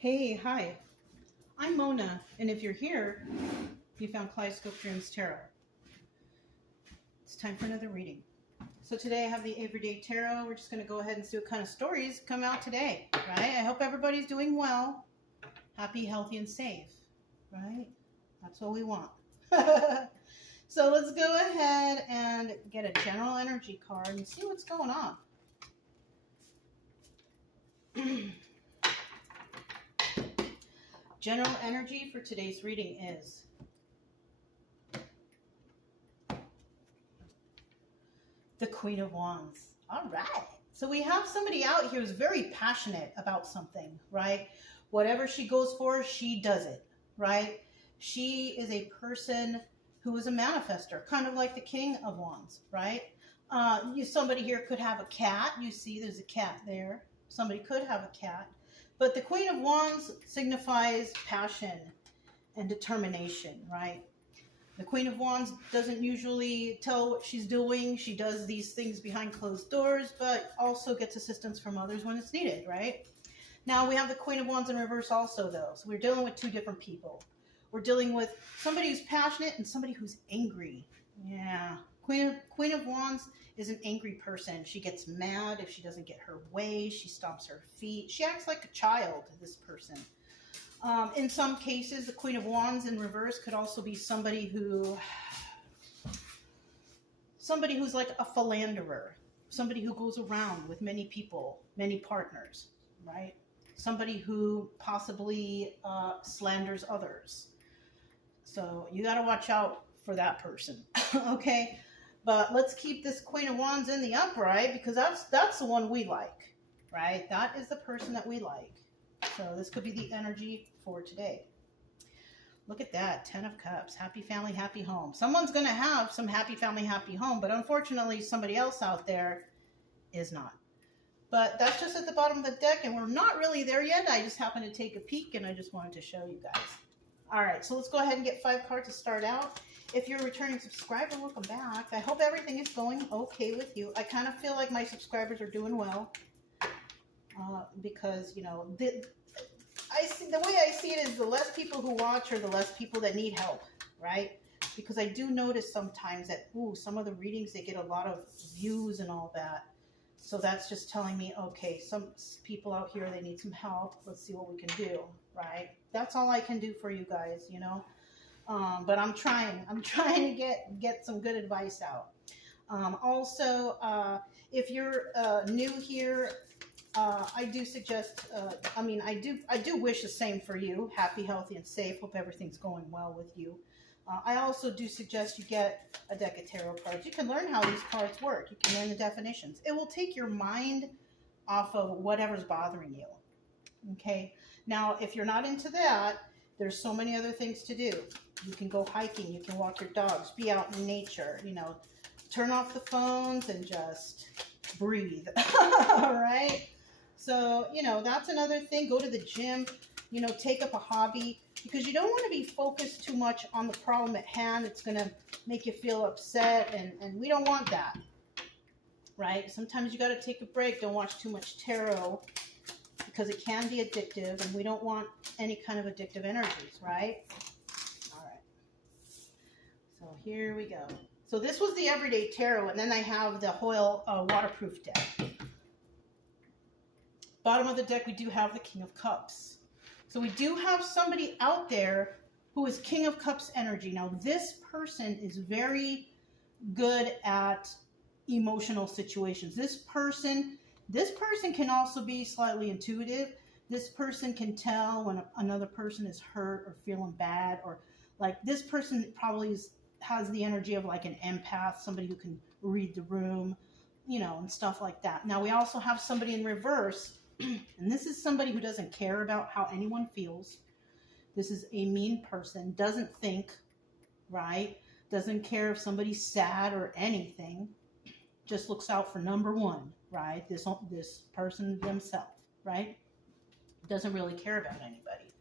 Hey, hi, I'm Mona, and if you're here, you found Kaleidoscope Dreams Tarot. It's time for another reading. So today I have the Everyday Tarot. We're just going to go ahead and see what kind of stories come out today, right? I hope everybody's doing well, happy, healthy, and safe, right? That's what we want. So let's go ahead and get a general energy card and see what's going on. General energy for today's reading is the Queen of Wands. All right. So we have somebody out here who's very passionate about something, right? Whatever she goes for, she does it, right? She is a person who is a manifester, kind of like the King of Wands, right? Somebody here could have a cat. You see there's a cat there. Somebody could have a cat. But the Queen of Wands signifies passion and determination, right? The Queen of Wands doesn't usually tell what she's doing. She does these things behind closed doors, but also gets assistance from others when it's needed, right? Now we have the Queen of Wands in reverse also, though. So we're dealing with two different people. We're dealing with somebody who's passionate and somebody who's angry. Yeah. Queen of Wands is an angry person. She gets mad if she doesn't get her way. She stomps her feet. She acts like a child, this person. In some cases, the Queen of Wands in reverse could also be somebody who's like a philanderer, somebody who goes around with many people, many partners, right? Somebody who possibly slanders others. So you got to watch out for that person, okay? But let's keep this Queen of Wands in the upright because that's the one we like, right? That is the person that we like. So this could be the energy for today. Look at that, 10 of Cups, happy family, happy home. Someone's going to have some happy family, happy home, but unfortunately somebody else out there is not. But that's just at the bottom of the deck, and we're not really there yet. I just happened to take a peek, and I just wanted to show you guys. All right, so let's go ahead and get 5 cards to start out. If you're a returning subscriber, welcome back. I hope everything is going okay with you. I kind of feel like my subscribers are doing well because, you know, the way I see it is the less people who watch are the less people that need help, right? Because I do notice sometimes that, some of the readings, they get a lot of views and all that. So that's just telling me, okay, some people out here, they need some help. Let's see what we can do, right? That's all I can do for you guys, you know. But I'm trying to get some good advice out. Also, if you're new here, I do suggest, I do wish the same for you. Happy, healthy, and safe. Hope everything's going well with you. I also do suggest you get a deck of tarot cards. You can learn how these cards work. You can learn the definitions. It will take your mind off of whatever's bothering you. Okay? Now, if you're not into that, there's so many other things to do. You can go hiking. You can walk your dogs. Be out in nature. You know, turn off the phones and just breathe. All right? So, you know, that's another thing. Go to the gym. You know, take up a hobby. Because you don't want to be focused too much on the problem at hand. It's going to make you feel upset, and we don't want that, right? Sometimes you got to take a break. Don't watch too much tarot because it can be addictive, and we don't want any kind of addictive energies, right? All right. So here we go. So this was the Everyday Tarot, and then I have the Hoyle waterproof deck. Bottom of the deck, we do have the King of Cups. So we do have somebody out there who is King of Cups energy. Now, this person is very good at emotional situations. This person can also be slightly intuitive. This person can tell when another person is hurt or feeling bad, or like this person probably has the energy of like an empath, somebody who can read the room, you know, and stuff like that. Now, we also have somebody in reverse. And this is somebody who doesn't care about how anyone feels. This is a mean person, doesn't think, right? Doesn't care if somebody's sad or anything. Just looks out for number one, right? This person themselves, right? Doesn't really care about anybody.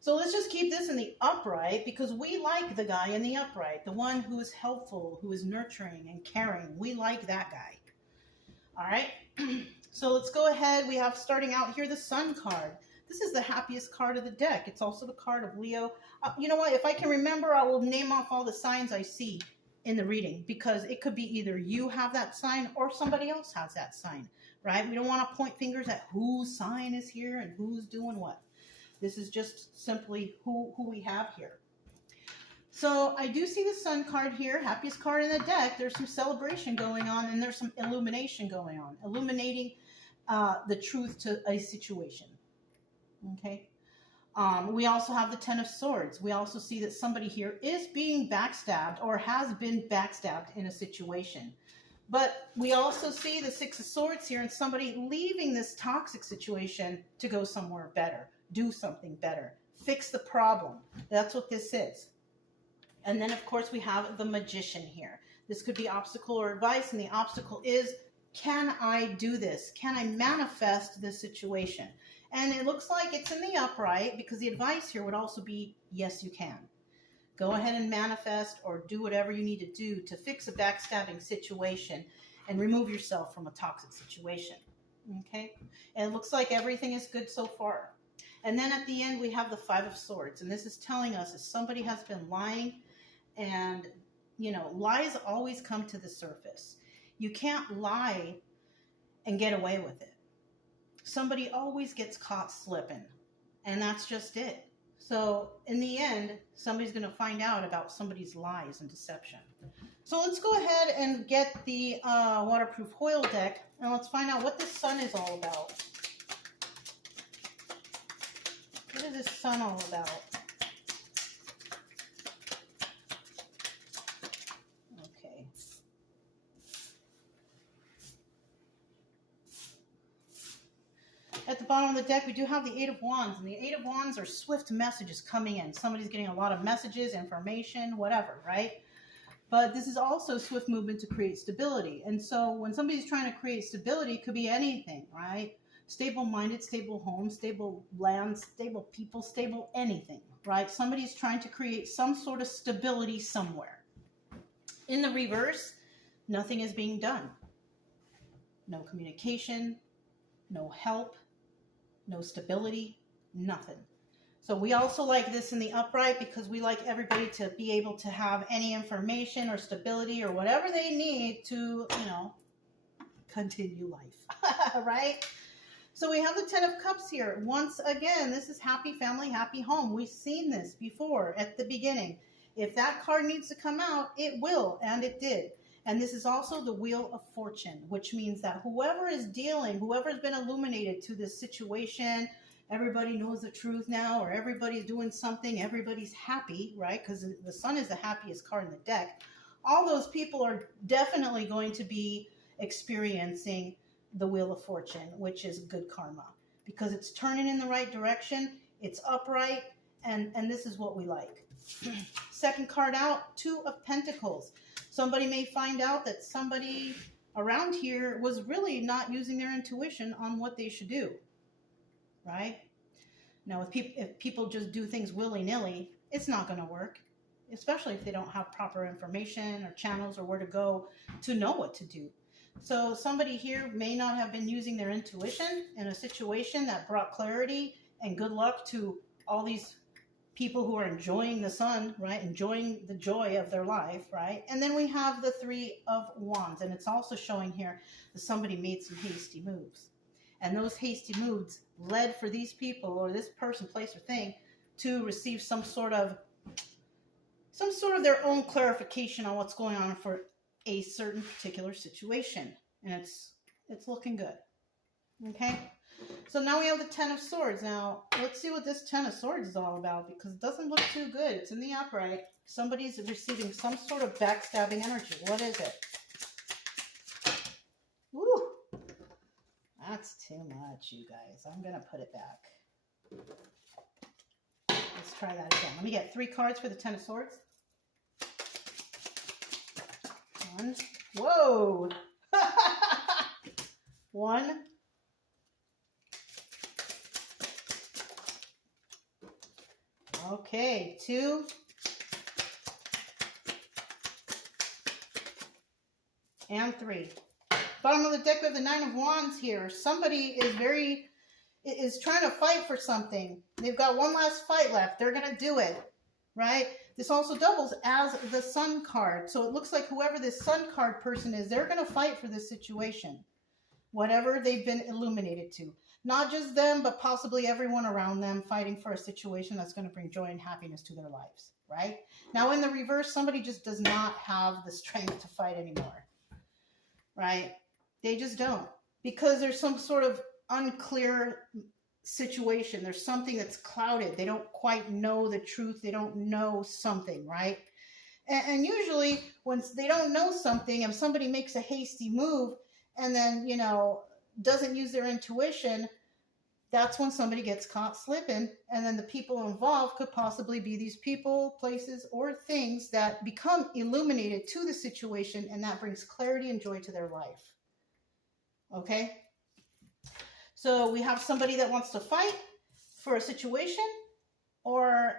So let's just keep this in the upright because we like the guy in the upright, the one who is helpful, who is nurturing and caring. We like that guy. All right. So let's go ahead. We have starting out here the Sun card. This is the happiest card of the deck. It's also the card of Leo. You know what? If I can remember, I will name off all the signs I see in the reading, because it could be either you have that sign or somebody else has that sign, right? We don't want to point fingers at whose sign is here and who's doing what. This is just simply who we have here. So I do see the Sun card here, happiest card in the deck. There's some celebration going on, and there's some illumination going on, illuminating the truth to a situation. Okay. We also have the Ten of Swords. We also see that somebody here is being backstabbed or has been backstabbed in a situation. But we also see the Six of Swords here and somebody leaving this toxic situation to go somewhere better, do something better, fix the problem. That's what this is. And then, of course, we have the Magician here. This could be obstacle or advice, and the obstacle is, can I do this? Can I manifest this situation? And it looks like it's in the upright, because the advice here would also be, yes, you can. Go ahead and manifest or do whatever you need to do to fix a backstabbing situation and remove yourself from a toxic situation. Okay? And it looks like everything is good so far. And then at the end, we have the Five of Swords. And this is telling us that somebody has been lying, and, you know, lies always come to the surface. You can't lie and get away with it. Somebody always gets caught slipping, and that's just it. So in the end, somebody's going to find out about somebody's lies and deception. So let's go ahead and get the waterproof Hoyle deck, and let's find out what this Sun is all about. What is this Sun all about? Okay. At the bottom of the deck, we do have the Eight of Wands, and the Eight of Wands are swift messages coming in. Somebody's getting a lot of messages, information, whatever, right? But this is also swift movement to create stability. And so when somebody's trying to create stability, it could be anything, right? Stable-minded, stable home, stable land, stable people, stable anything, right? Somebody's trying to create some sort of stability somewhere. In the reverse, nothing is being done. No communication, no help, no stability, nothing. So we also like this in the upright, because we like everybody to be able to have any information or stability or whatever they need to, you know, continue life, right? So we have the Ten of Cups here. Once again, this is happy family, happy home. We've seen this before at the beginning. If that card needs to come out, it will, and it did. And this is also the Wheel of Fortune, which means that whoever is dealing, whoever's been illuminated to this situation, everybody knows the truth now, or everybody's doing something, everybody's happy, right? Because the Sun is the happiest card in the deck. All those people are definitely going to be experiencing the Wheel of Fortune, which is good karma, because it's turning in the right direction, it's upright, and this is what we like. Second card out, Two of Pentacles. Somebody may find out that somebody around here was really not using their intuition on what they should do, right? Now, if people just do things willy-nilly, it's not going to work, especially if they don't have proper information or channels or where to go to know what to do. So somebody here may not have been using their intuition in a situation that brought clarity and good luck to all these people who are enjoying the Sun, right? Enjoying the joy of their life, right? And then we have the Three of Wands, and it's also showing here that somebody made some hasty moves. And those hasty moves led for these people or this person, place, or thing to receive some sort of their own clarification on what's going on for a certain particular situation. And it's looking good. Okay? So now we have the Ten of Swords. Now, let's see what this Ten of Swords is all about, because it doesn't look too good. It's in the upright. Somebody's receiving some sort of backstabbing energy. What is it? Woo! That's too much, you guys. I'm going to put it back. Let's try that again. Let me get 3 cards for the Ten of Swords. 1. Whoa! 1. Okay, 2. And 3. Bottom of the deck, we have the Nine of Wands here. Somebody is very is trying to fight for something. They've got one last fight left. They're going to do it, right? This also doubles as the Sun card. So it looks like whoever this Sun card person is, they're going to fight for this situation, whatever they've been illuminated to. Not just them, but possibly everyone around them fighting for a situation that's going to bring joy and happiness to their lives, right? Now, in the reverse, somebody just does not have the strength to fight anymore, right? They just don't, because there's some sort of unclear situation. There's something that's clouded. They don't quite know the truth. They don't know something, right? And usually when they don't know something, if somebody makes a hasty move and then, you know, doesn't use their intuition, that's when somebody gets caught slipping. And then the people involved could possibly be these people, places, or things that become illuminated to the situation, and that brings clarity and joy to their life. Okay? So we have somebody that wants to fight for a situation or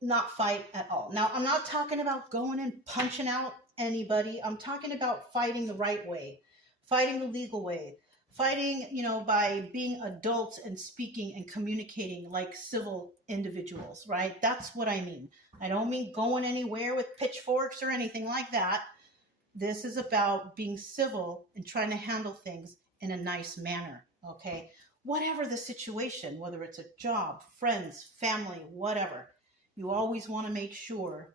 not fight at all. Now, I'm not talking about going and punching out anybody. I'm talking about fighting the right way, fighting the legal way, fighting, you know, by being adults and speaking and communicating like civil individuals, right? That's what I mean. I don't mean going anywhere with pitchforks or anything like that. This is about being civil and trying to handle things in a nice manner, okay? Whatever the situation, whether it's a job, friends, family, whatever, you always want to make sure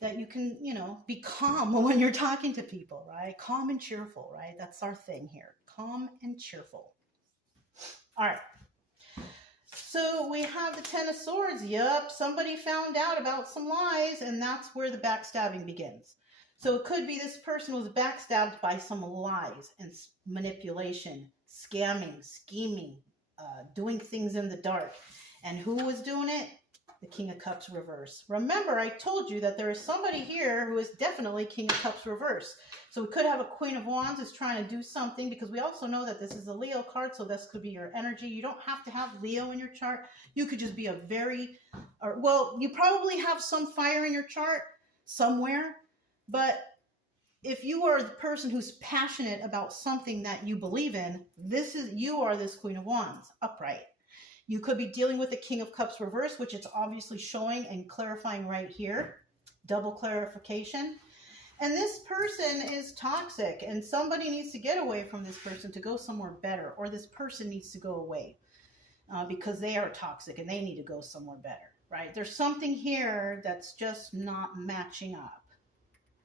that you can, you know, be calm when you're talking to people, right? Calm and cheerful, right? That's our thing here. Calm and cheerful. All right. So we have the Ten of Swords. Yep, somebody found out about some lies, and that's where the backstabbing begins. So it could be this person was backstabbed by some lies and manipulation, scamming, scheming, doing things in the dark. And who was doing it? The King of Cups reverse. Remember, I told you that there is somebody here who is definitely King of Cups reverse. So we could have a Queen of Wands who's trying to do something, because we also know that this is a Leo card, so this could be your energy. You don't have to have Leo in your chart. You could just be a very, well, you probably have some fire in your chart somewhere, but if you are the person who's passionate about something that you believe in, you are this Queen of Wands, upright. You could be dealing with the King of Cups reverse, which it's obviously showing and clarifying right here. Double clarification. And this person is toxic, and somebody needs to get away from this person to go somewhere better, or this person needs to go away because they are toxic and they need to go somewhere better, right? There's something here that's just not matching up,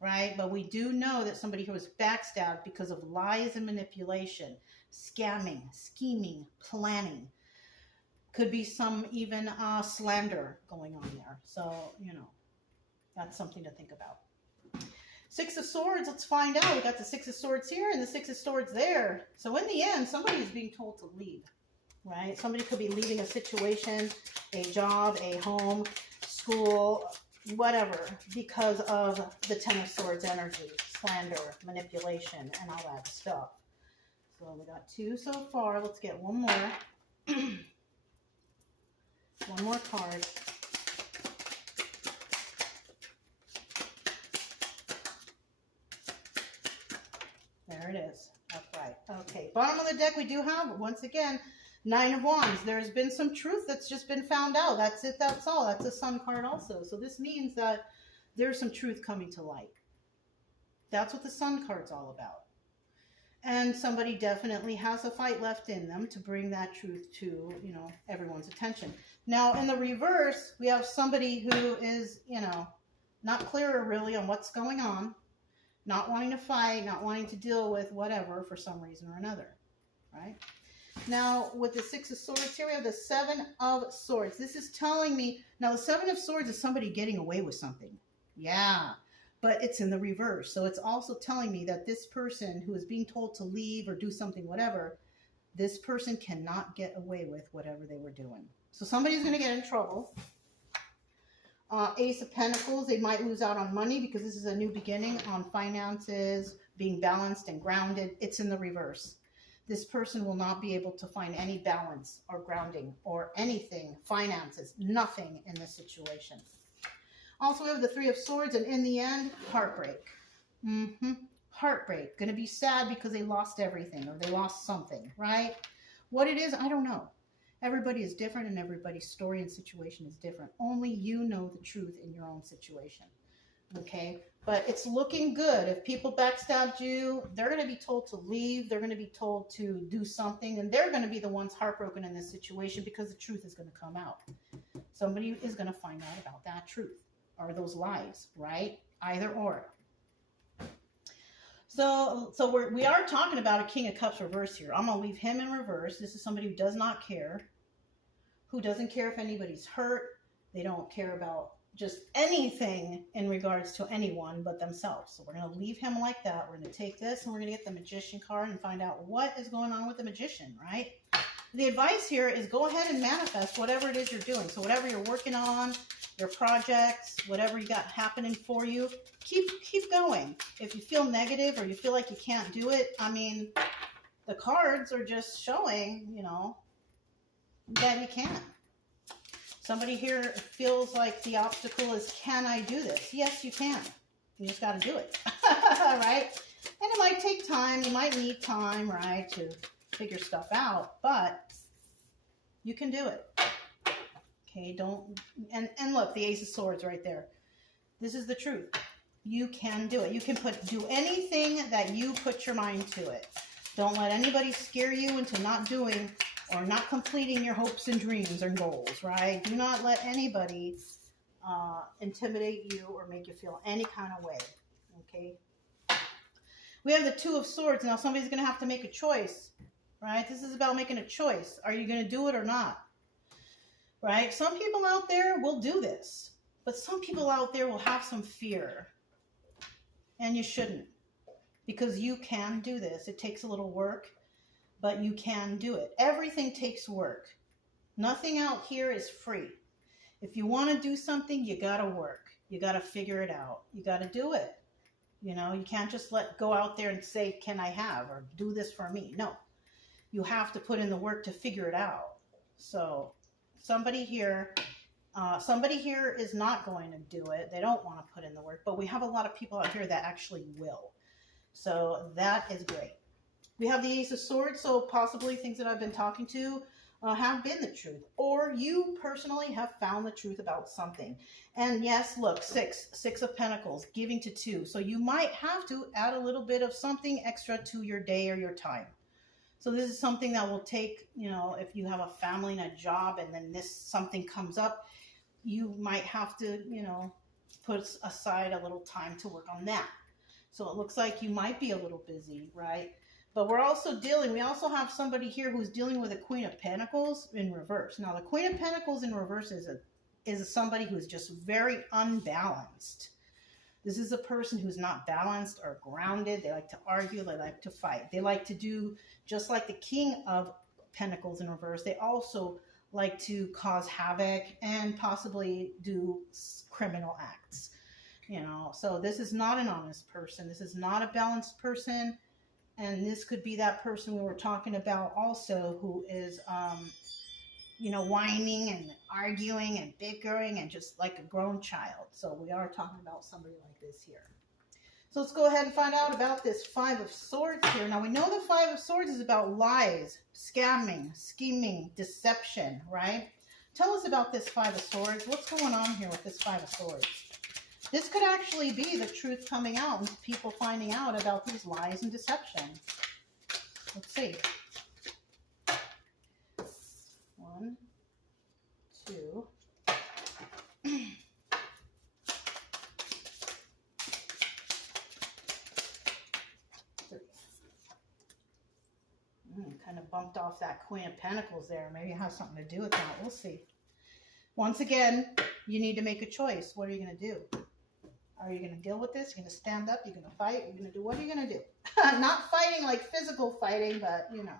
right? But we do know that somebody who was backstabbed because of lies and manipulation, scamming, scheming, planning. Could be some even slander going on there. So, you know, that's something to think about. Six of Swords, let's find out. We got the Six of Swords here and the Six of Swords there. So in the end, somebody is being told to leave, right? Somebody could be leaving a situation, a job, a home, school, whatever, because of the Ten of Swords energy, slander, manipulation, and all that stuff. So we got two so far. Let's get one more. One more card. There it is. Upright. Okay. Bottom of the deck, we do have, once again, Nine of Wands. There's been some truth that's just been found out. That's it. That's all. That's a Sun card also. So this means that there's some truth coming to light. That's what the Sun card's all about. And somebody definitely has a fight left in them to bring that truth to, you know, everyone's attention. Now, in the reverse, we have somebody who is, you know, not clear really on what's going on, not wanting to fight, not wanting to deal with whatever for some reason or another, right? Now, with the Six of Swords here, we have the Seven of Swords. This is telling me, now the Seven of Swords is somebody getting away with something. Yeah. But it's in the reverse. So it's also telling me that this person who is being told to leave or do something, whatever, this person cannot get away with whatever they were doing. So somebody's going to get in trouble. Ace of Pentacles, they might lose out on money because this is a new beginning on finances, being balanced and grounded. It's in the reverse. This person will not be able to find any balance or grounding or anything, finances, nothing in this situation. Also, we have the Three of Swords, and in the end, heartbreak. Heartbreak. Going to be sad because they lost everything or they lost something, right? What it is, I don't know. Everybody is different and everybody's story and situation is different. Only you know the truth in your own situation. Okay? But it's looking good. If people backstabbed you, they're going to be told to leave. They're going to be told to do something. And they're going to be the ones heartbroken in this situation because the truth is going to come out. Somebody is going to find out about that truth or those lies, right? Either or. So we are talking about a King of Cups reverse here. I'm going to leave him in reverse. This is somebody who does not care, who doesn't care if anybody's hurt. They don't care about just anything in regards to anyone but themselves. So we're going to leave him like that. We're going to take this and we're going to get the Magician card and find out what is going on with the Magician, right? The advice here is go ahead and manifest whatever it is you're doing. So whatever you're working on, your projects, whatever you got happening for you, keep going. If you feel negative or you feel like you can't do it, I mean, the cards are just showing, you know, that you can. Somebody here feels like the obstacle is, can I do this? Yes, you can. You just got to do it, right? And it might take time. You might need time, right, to figure stuff out, but you can do it. Okay, don't, and look, the Ace of Swords right there. This is the truth. You can do it. You can do anything that you put your mind to it. Don't let anybody scare you into not doing or not completing your hopes and dreams and goals, right? Do not let anybody intimidate you or make you feel any kind of way, okay? We have the Two of Swords. Now somebody's going to have to make a choice, right? This is about making a choice. Are you going to do it or not? Right? Some people out there will do this, but some people out there will have some fear, and you shouldn't, because you can do this. It takes a little work, but you can do it. Everything takes work. Nothing out here is free. If you want to do something, you got to work. You got to figure it out. You got to do it. You know, you can't just go out there and say, can I have, or do this for me? No, you have to put in the work to figure it out. So somebody here is not going to do it. They don't want to put in the work, but we have a lot of people out here that actually will. So that is great. We have the Ace of Swords, so possibly things that I've been talking to have been the truth, or you personally have found the truth about something. And yes, look, six of Pentacles, giving to 2. So you might have to add a little bit of something extra to your day or your time. So this is something that will take, you know, if you have a family and a job and then something comes up, you might have to, you know, put aside a little time to work on that. So it looks like you might be a little busy, right? But we also have somebody here who's dealing with a Queen of Pentacles in reverse. Now the Queen of Pentacles in reverse is somebody who's just very unbalanced. This is a person who's not balanced or grounded. They like to argue. They like to fight. They like to do, just like the King of Pentacles in reverse, they also like to cause havoc and possibly do criminal acts. You know, so this is not an honest person. This is not a balanced person. And this could be that person we were talking about also, who is, you know, whining and arguing and bickering and just like a grown child. So we are talking about somebody like this here. So let's go ahead and find out about this Five of Swords here. Now we know the Five of Swords is about lies, scamming, scheming, deception, right? Tell us about this Five of Swords. What's going on here with this Five of Swords? This could actually be the truth coming out and people finding out about these lies and deception. Let's see. 1, 2. 3. Kind of bumped off that Queen of Pentacles there. Maybe it has something to do with that. We'll see. Once again, you need to make a choice. What are you going to do? Are you going to deal with this? You're going to stand up? You're going to fight? You're going to do, what are you going to do? Not fighting like physical fighting, but, you know,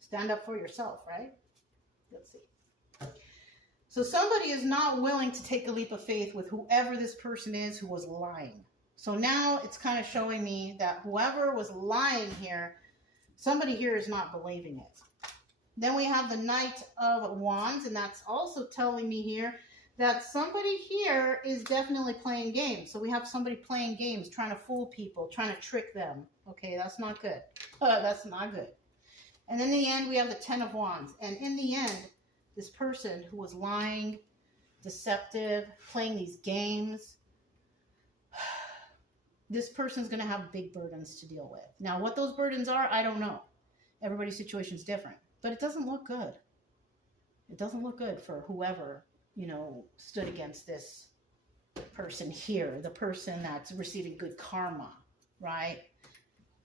stand up for yourself, right? Let's see. So somebody is not willing to take a leap of faith with whoever this person is who was lying. So now it's kind of showing me that whoever was lying here, somebody here is not believing it. Then we have the Knight of Wands, and that's also telling me here that somebody here is definitely playing games. So we have somebody playing games, trying to fool people, trying to trick them. Okay, that's not good. That's not good. And in the end, we have the 10 of Wands. And in the end, this person who was lying, deceptive, playing these games, this person's going to have big burdens to deal with. Now, what those burdens are, I don't know. Everybody's situation is different. But it doesn't look good. It doesn't look good for whoever, you know, stood against this person here. The person that's receiving good karma, right?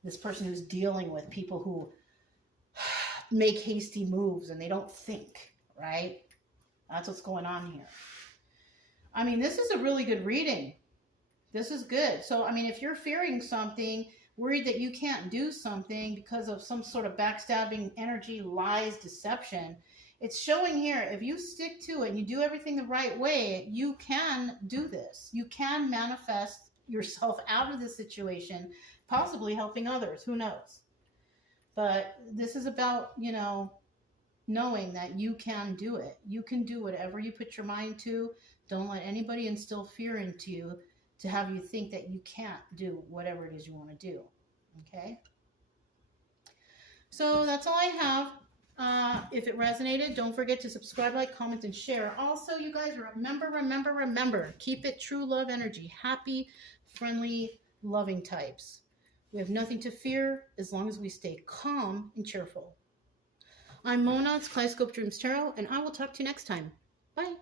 This person who's dealing with people who make hasty moves and they don't think, right? That's what's going on here. I mean, this is a really good reading. This is good. So, I mean, if you're fearing something, worried that you can't do something because of some sort of backstabbing energy, lies, deception, it's showing here, if you stick to it and you do everything the right way, you can do this. You can manifest yourself out of this situation, possibly helping others. Who knows? But this is about, you know, knowing that you can do it. You can do whatever you put your mind to. Don't let anybody instill fear into you to have you think that you can't do whatever it is you want to do. Okay? So that's all I have. If it resonated, don't forget to subscribe, like, comment, and share. Also, you guys, remember, keep it true love energy. Happy, friendly, loving types. We have nothing to fear as long as we stay calm and cheerful. I'm Mona, it's Kaleidoscope Dreams Tarot, and I will talk to you next time. Bye.